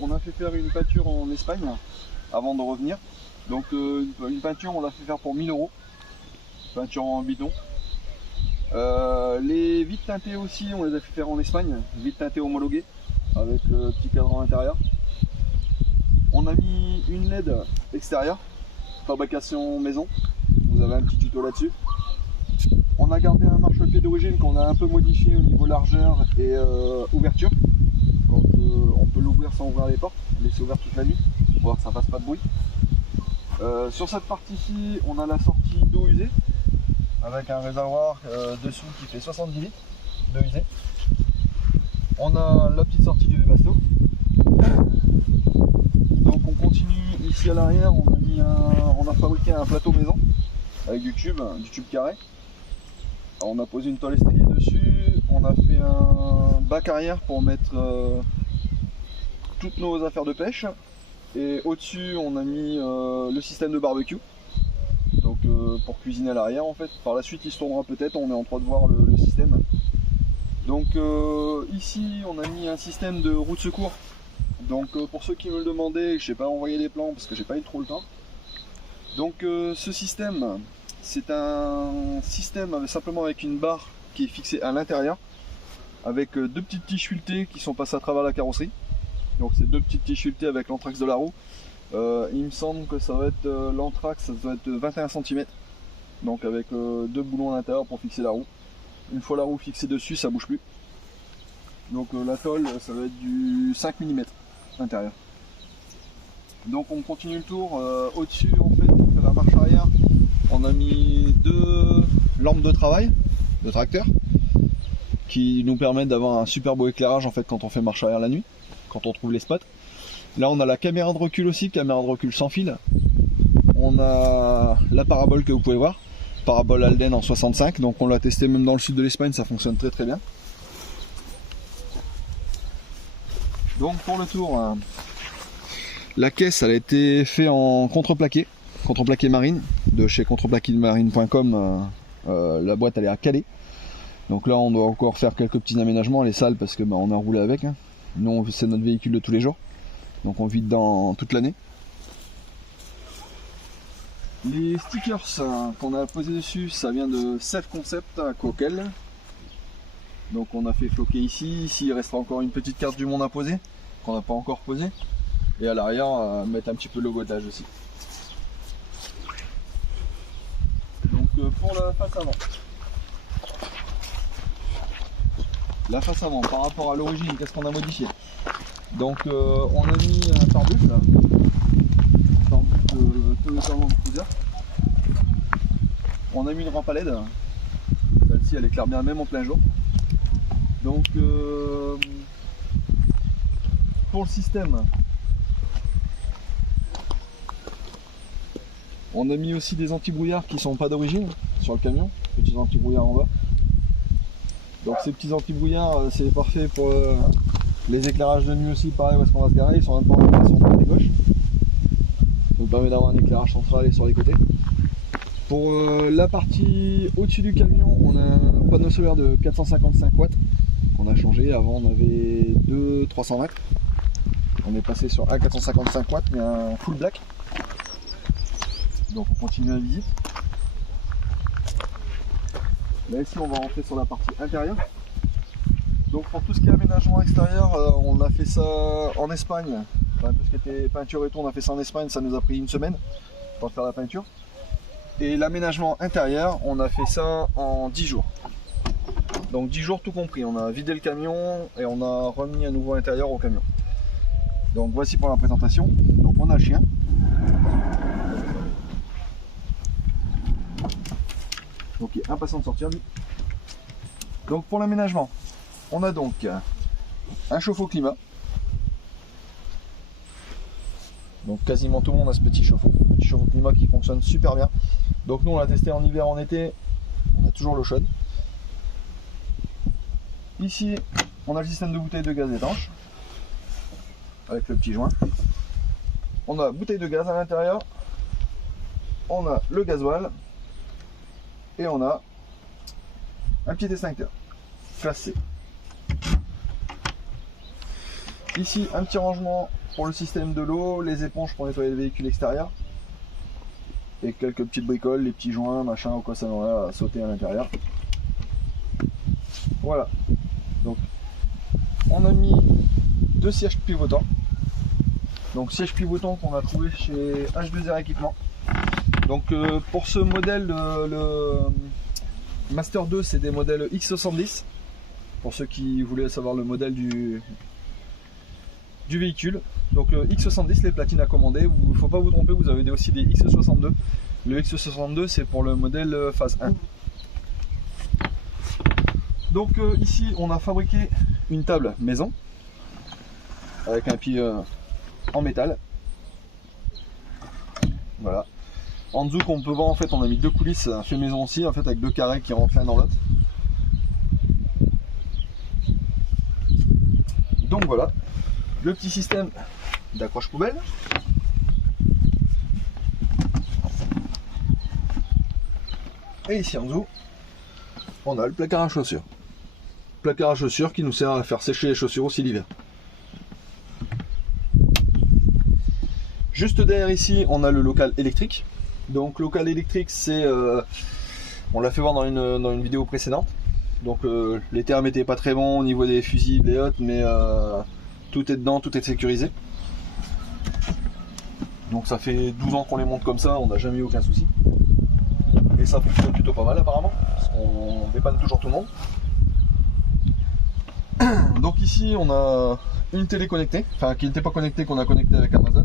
On a fait faire une peinture en Espagne avant de revenir. Donc une peinture on l'a fait faire pour 1000 €. Peinture en bidon. Les vitres teintées aussi on les a fait faire en Espagne. Vitres teintées homologuées avec petit cadran intérieur. On a mis une LED extérieure, fabrication maison. Vous avez un petit tuto là-dessus. On a gardé un marchepied d'origine qu'on a un peu modifié au niveau largeur et ouverture. Donc on peut l'ouvrir sans ouvrir les portes, laisser ouvert toute la nuit, pour voir que ça fasse pas de bruit. Sur cette partie-ci, on a la sortie d'eau usée, avec un réservoir dessous qui fait 70 litres d'eau usée. On a la petite sortie du Webasto. Donc on continue ici à l'arrière, on a fabriqué un plateau maison avec du tube carré. On a posé une toile estriée dessus, on a fait un bac arrière pour mettre toutes nos affaires de pêche. Et au-dessus on a mis le système de barbecue. Donc pour cuisiner à l'arrière en fait. Par la suite il se tournera peut-être, on est en train de voir le système. Donc ici on a mis un système de roue de secours. Donc pour ceux qui me le demandaient, je n'ai pas envoyé les plans parce que j'ai pas eu trop le temps. Donc ce système, c'est un système simplement avec une barre qui est fixée à l'intérieur, avec deux petites tiges filetées qui sont passées à travers la carrosserie. Donc c'est deux petites tiges filetées avec l'anthrax de la roue. Il me semble que ça va être l'anthrax, ça doit être 21 cm. Donc avec deux boulons à l'intérieur pour fixer la roue. Une fois la roue fixée dessus, ça bouge plus. Donc la tôle, ça va être du 5 mm intérieur. Donc on continue le tour. Au-dessus en fait, pour faire la marche arrière, on a mis deux lampes de travail de tracteur qui nous permettent d'avoir un super beau éclairage en fait quand on fait marche arrière la nuit, quand on trouve les spots. Là on a la caméra de recul aussi, caméra de recul sans fil. On a la parabole que vous pouvez voir, parabole Alden en 65, donc on l'a testé même dans le sud de l'Espagne, ça fonctionne très très bien. Donc pour le tour, la caisse elle a été faite en contreplaqué marine, de chez contreplaquémarine.com. La boîte elle est à Calais. Donc là on doit encore faire quelques petits aménagements, les salles parce que on a roulé avec. Nous c'est notre véhicule de tous les jours. Donc on vit dedans toute l'année. Les stickers qu'on a posés dessus, ça vient de Self Concept à Coquel. Donc on a fait floquer ici. Ici il restera encore une petite carte du monde à poser, qu'on n'a pas encore posée. Et à l'arrière, mettre un petit peu le logotage aussi. Donc pour la face avant. La face avant, par rapport à l'origine, qu'est-ce qu'on a modifié? Donc on a mis un pare-bulle de Toyota Land Cruiser. On a mis une rampe à LED. Celle-ci elle éclaire bien même en plein jour. Donc pour le système, on a mis aussi des anti-brouillards qui sont pas d'origine sur le camion, petits anti-brouillards en bas. Donc ces petits anti-brouillards c'est parfait pour les éclairages de nuit aussi, pareil où est-ce qu'on va se garer, ils sont même pas en orientation côté gauche. Ça nous permet d'avoir un éclairage central et sur les côtés. Pour la partie au-dessus du camion, on a un panneau solaire de 455 watts qu'on a changé. Avant on avait 300 watts. On est passé sur un 455 watts mais un full black. Donc on continue la visite. Là ici on va rentrer sur la partie intérieure. Donc pour tout ce qui est aménagement extérieur, on a fait ça en Espagne. Enfin, tout ce qui était peinture et tout, on a fait ça en Espagne, ça nous a pris une semaine pour faire la peinture. Et l'aménagement intérieur, on a fait ça en 10 jours. Donc 10 jours tout compris, on a vidé le camion et on a remis un nouveau intérieur au camion. Donc voici pour la présentation. Donc on a le chien. Ok, impatient de sortir lui. Donc pour l'aménagement, on a donc un chauffe-eau climat. Donc quasiment tout le monde a ce petit chauffe-eau climat qui fonctionne super bien. Donc nous on l'a testé en hiver, en été, on a toujours l'eau chaude. Ici on a le système de bouteille de gaz étanche avec le petit joint. On a bouteille de gaz à l'intérieur, on a le gasoil et on a un petit extincteur classe C. Ici un petit rangement pour le système de l'eau, les éponges pour nettoyer le véhicule extérieur. Et quelques petites bricoles, les petits joints, machin, au cas ça n'aurait à sauter à l'intérieur. Voilà. Donc, on a mis 2 sièges pivotants. Donc, siège pivotant qu'on a trouvé chez H2R Équipement. Donc, pour ce modèle, le Master 2, c'est des modèles X70. Pour ceux qui voulaient savoir le modèle du véhicule. Donc X70, les platines à commander, il ne faut pas vous tromper, vous avez aussi des X62. Le X62 c'est pour le modèle phase 1. Donc ici on a fabriqué une table maison avec un pied en métal. Voilà. En dessous qu'on peut voir, en fait on a mis 2 coulisses fait maison aussi, en fait avec 2 carrés qui rentrent l'un dans l'autre. Donc voilà, le petit système d'accroche poubelle. Et ici en dessous, on a le placard à chaussures. Placard à chaussures qui nous sert à faire sécher les chaussures aussi l'hiver. Juste derrière ici, on a le local électrique. Donc local électrique, c'est, on l'a fait voir dans une vidéo précédente. Donc les termes n'étaient pas très bons au niveau des fusibles et autres, mais tout est dedans, tout est sécurisé. Donc ça fait 12 ans qu'on les monte comme ça, on n'a jamais eu aucun souci. Et ça fonctionne plutôt pas mal apparemment, parce qu'on dépanne toujours tout le monde. Donc ici on a une télé connectée, enfin qui n'était pas connectée, qu'on a connectée avec Amazon,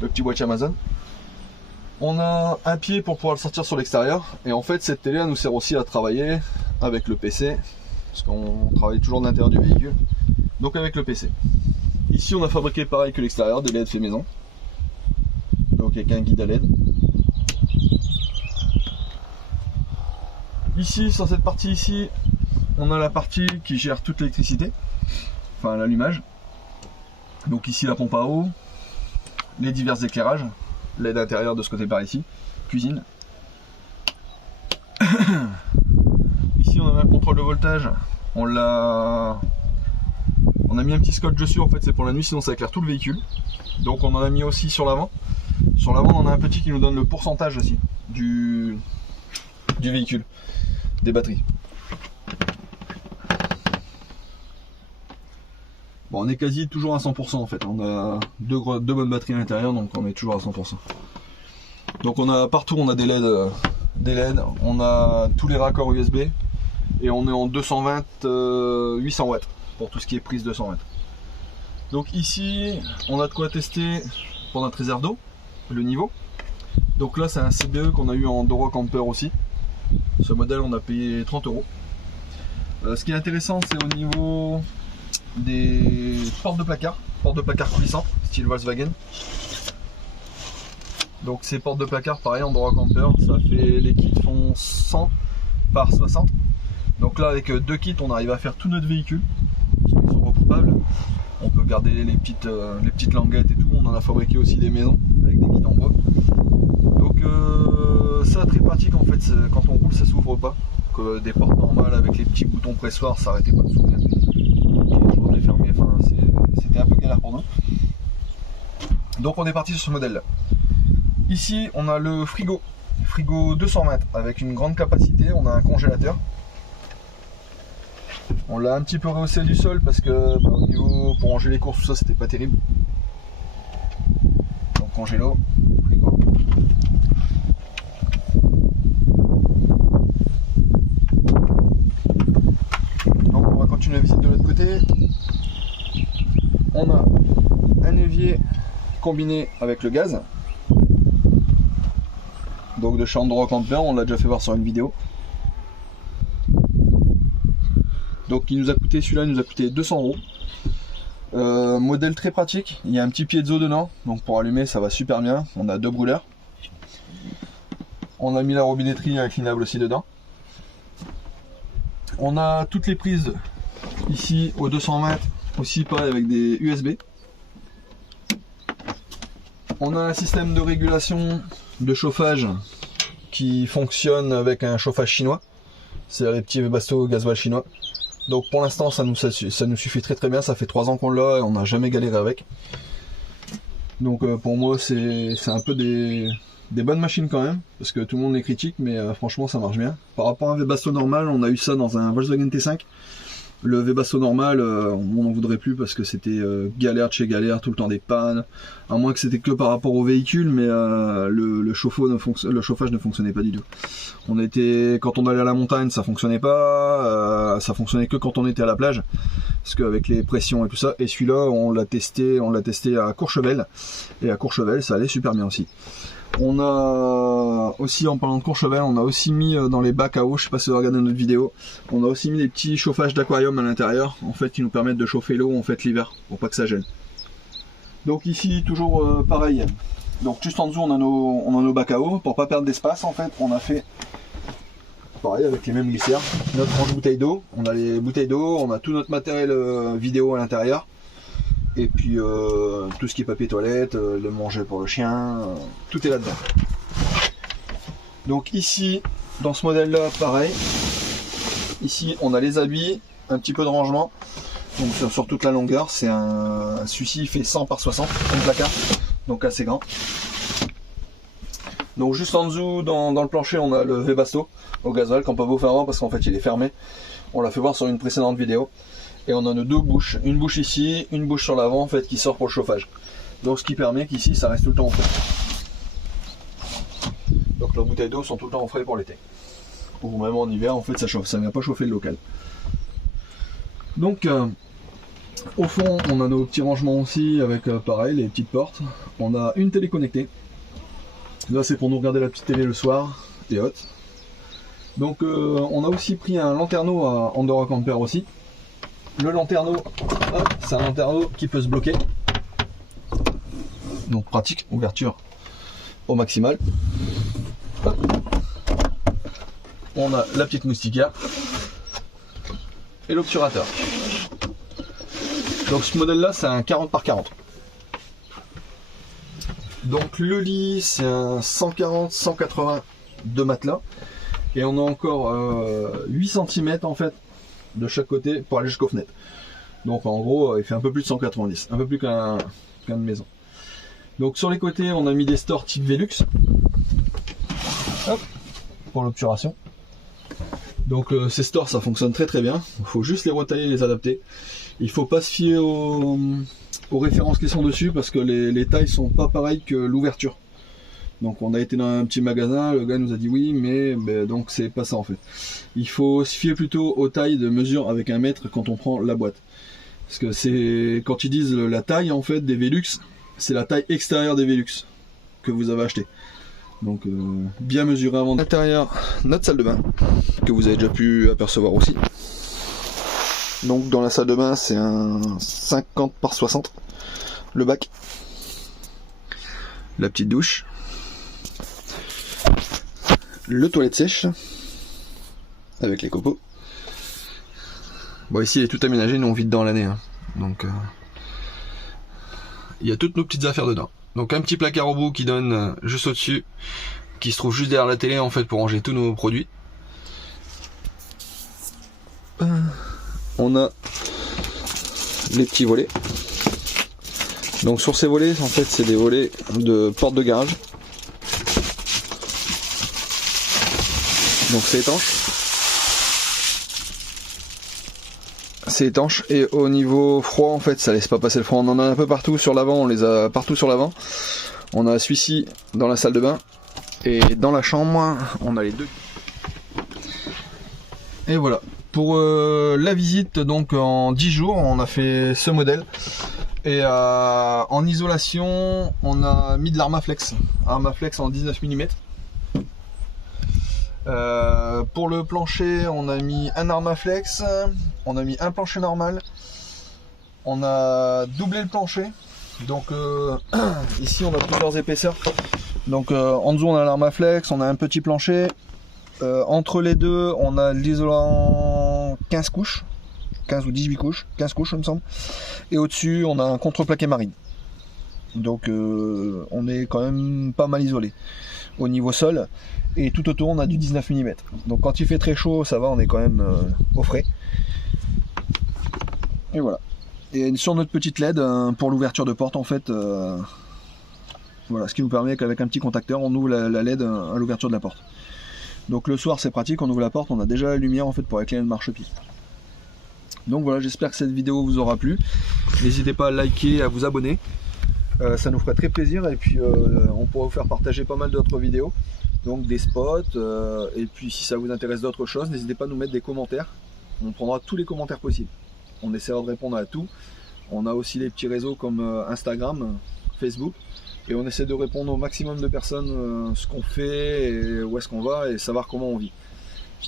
le petit watch Amazon. On a un pied pour pouvoir le sortir sur l'extérieur, et en fait cette télé elle nous sert aussi à travailler avec le PC, parce qu'on travaille toujours de l'intérieur du véhicule, donc avec le PC. Ici on a fabriqué pareil que l'extérieur, des LED fait maison, donc avec un guide à LED. Ici sur cette partie ici, on a la partie qui gère toute l'électricité, enfin l'allumage. Donc ici la pompe à eau, les divers éclairages, LED intérieur de ce côté par ici, cuisine. Ici on a un contrôle de voltage, on a mis un petit scotch dessus, en fait c'est pour la nuit, sinon ça éclaire tout le véhicule. Donc on en a mis aussi sur l'avant. Sur l'avant on a un petit qui nous donne le pourcentage aussi du véhicule, des batteries. Bon, on est quasi toujours à 100% en fait, on a deux bonnes batteries à l'intérieur, donc on est toujours à 100%. Donc on a partout, on a des LED, on a tous les raccords USB, et on est en 220 800 watts pour tout ce qui est prise 220. Donc ici on a de quoi tester pour notre réserve d'eau, le niveau. Donc là c'est un CBE qu'on a eu en Doro Camper aussi. Ce modèle on a payé 30 €. Ce qui est intéressant c'est au niveau des portes de placard coulissantes style Volkswagen. Donc ces portes de placard pareil en Doro Camper, ça fait, les kits font 100 par 60. Donc là avec 2 kits on arrive à faire tout notre véhicule, ils sont recoupables. On peut garder les petites languettes et tout. On en a fabriqué aussi des maisons avec des guides en bois. Donc ça très pratique en fait, quand on roule ça s'ouvre pas. Que des portes normales avec les petits boutons pressoirs ça arrêtait pas de s'ouvrir. Toujours de les fermer, enfin c'était un peu galère pour nous. Donc on est parti sur ce modèle là. Ici on a le frigo 220 avec une grande capacité, on a un congélateur. On l'a un petit peu rehaussé du sol parce que au niveau pour ranger les courses tout ça c'était pas terrible. Donc congélo, frigo. Donc on va continuer la visite de l'autre côté. On a un évier combiné avec le gaz. Donc de chez Doro Camper, on l'a déjà fait voir sur une vidéo. Donc il nous a coûté, celui-là il nous a coûté 200 €. Modèle très pratique, il y a un petit piezo dedans, donc pour allumer ça va super bien. On a 2 brûleurs. On a mis la robinetterie inclinable aussi dedans. On a toutes les prises ici au 220, aussi pareil avec des USB. On a un système de régulation de chauffage qui fonctionne avec un chauffage chinois. C'est les petits bastos gasoil chinois. Donc pour l'instant ça nous suffit très bien, ça fait 3 ans qu'on l'a et on n'a jamais galéré avec. Donc pour moi c'est un peu des bonnes machines quand même, parce que tout le monde les critique, mais franchement ça marche bien. Par rapport à un Webasto normal, on a eu ça dans un Volkswagen T5. Le Webasto normal, on n'en voudrait plus parce que c'était galère de chez galère, tout le temps des pannes, à moins que c'était que par rapport au véhicule, mais le chauffage ne fonctionnait pas du tout. Quand on allait à la montagne, ça fonctionnait pas, ça fonctionnait que quand on était à la plage, parce qu'avec les pressions et tout ça. Et celui-là, on l'a testé à Courchevel, et à Courchevel, ça allait super bien aussi. On a aussi, en parlant de Courchevel, on a aussi mis dans les bacs à eau, je sais pas si vous regardez notre vidéo, on a aussi mis des petits chauffages d'aquarium à l'intérieur, en fait, qui nous permettent de chauffer l'eau en fait l'hiver, pour pas que ça gèle. Donc ici, toujours pareil. Donc juste en dessous, on a nos bacs à eau, pour pas perdre d'espace, en fait, on a fait pareil avec les mêmes glissières. Notre range bouteille d'eau, on a les bouteilles d'eau, on a tout notre matériel vidéo à l'intérieur. Et puis tout ce qui est papier toilette, le manger pour le chien, tout est là-dedans. Donc ici, dans ce modèle-là, pareil. Ici, on a les habits, un petit peu de rangement. Donc sur toute la longueur, celui-ci fait 100 par 60, un placard, donc assez grand. Donc juste en dessous, dans le plancher, on a le Webasto au gasoil qu'on peut vous faire voir parce qu'en fait il est fermé. On l'a fait voir sur une précédente vidéo. Et on a nos deux bouches, une bouche ici, une bouche sur l'avant en fait qui sort pour le chauffage. Donc ce qui permet qu'ici ça reste tout le temps au frais. Donc nos bouteilles d'eau sont tout le temps au frais pour l'été. Ou même en hiver en fait ça chauffe, ça ne vient pas chauffer le local. Donc au fond on a nos petits rangements aussi avec pareil les petites portes. On a une télé connectée. Là c'est pour nous regarder la petite télé le soir et haute. Donc on a aussi pris un lanterneau à Andorra Camper aussi. Le lanterneau, c'est un lanterneau qui peut se bloquer. Donc pratique, ouverture au maximal. Hop. On a la petite moustiquaire et l'obturateur. Donc ce modèle là c'est un 40 par 40. Donc le lit c'est un 140-180 de matelas. Et on a encore 8 cm en fait de chaque côté pour aller jusqu'aux fenêtres. Donc en gros il fait un peu plus de 190, un peu plus qu'un de maison. Donc sur les côtés on a mis des stores type Velux. Hop, pour l'obturation. Donc ces stores ça fonctionne très bien, il faut juste les retailler et les adapter. Il faut pas se fier aux références qui sont dessus parce que les tailles sont pas pareilles que l'ouverture. Donc on a été dans un petit magasin, le gars nous a dit oui, mais donc c'est pas ça en fait. Il faut se fier plutôt aux tailles de mesure avec un mètre quand on prend la boîte. Parce que c'est quand ils disent la taille en fait des Velux, c'est la taille extérieure des Velux que vous avez acheté. Donc bien mesuré avant. L'intérieur, notre salle de bain, que vous avez déjà pu apercevoir aussi. Donc dans la salle de bain c'est un 50 par 60, le bac. La petite douche. Le toilette sèche avec les copeaux. Bon ici il est tout aménagé, nous on vit dedans l'année hein. Donc il y a toutes nos petites affaires dedans. Donc un petit placard au bout qui donne juste au dessus, qui se trouve juste derrière la télé en fait pour ranger tous nos produits. On a les petits volets. Donc sur ces volets en fait c'est des volets de porte de garage. Donc c'est étanche. C'est étanche et au niveau froid en fait ça laisse pas passer le froid. On en a un peu partout sur l'avant, on les a partout sur l'avant. On a celui-ci dans la salle de bain et dans la chambre on a les deux. Et voilà. Pour la visite donc en 10 jours on a fait ce modèle. Et en isolation on a mis de l'Armaflex. Armaflex en 19 mm. Pour le plancher on a mis un Armaflex, on a mis un plancher normal, on a doublé le plancher, donc ici on a plusieurs épaisseurs, donc en dessous on a l'Armaflex, on a un petit plancher, entre les deux on a l'isolant 15 couches, 15 ou 18 couches, 15 couches il me semble, et au dessus on a un contreplaqué marine, donc on est quand même pas mal isolé au niveau sol. Et tout autour on a du 19 mm. Donc quand il fait très chaud ça va, on est quand même au frais. Et voilà. Et sur notre petite LED pour l'ouverture de porte en fait, voilà, ce qui nous permet qu'avec un petit contacteur on ouvre la LED à l'ouverture de la porte. Donc le soir c'est pratique, on ouvre la porte, on a déjà la lumière en fait pour éclairer le marchepied. Donc voilà, j'espère que cette vidéo vous aura plu. N'hésitez pas à liker, à vous abonner. Ça nous ferait très plaisir et puis on pourra vous faire partager pas mal d'autres vidéos. Donc des spots, et puis si ça vous intéresse d'autres choses, n'hésitez pas à nous mettre des commentaires. On prendra tous les commentaires possibles. On essaiera de répondre à tout. On a aussi les petits réseaux comme Instagram, Facebook. Et on essaie de répondre au maximum de personnes ce qu'on fait, et où est-ce qu'on va et savoir comment on vit.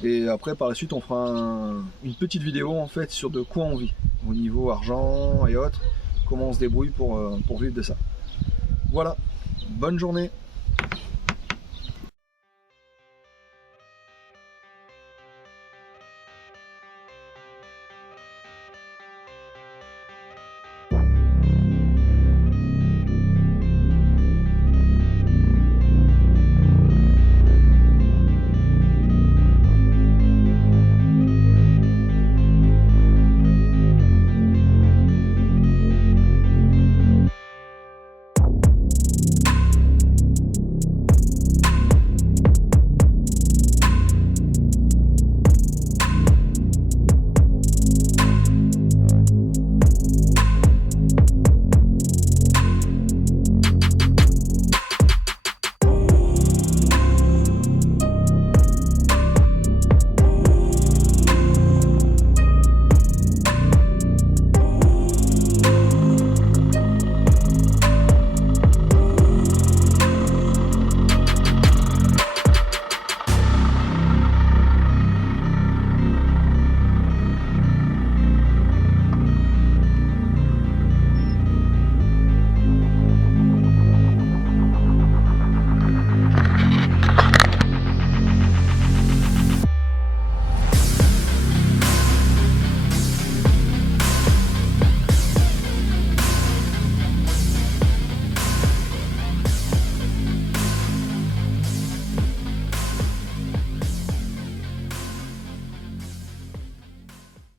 Et après par la suite on fera une petite vidéo en fait sur de quoi on vit. Au niveau argent et autres, comment on se débrouille pour vivre de ça. Voilà, bonne journée.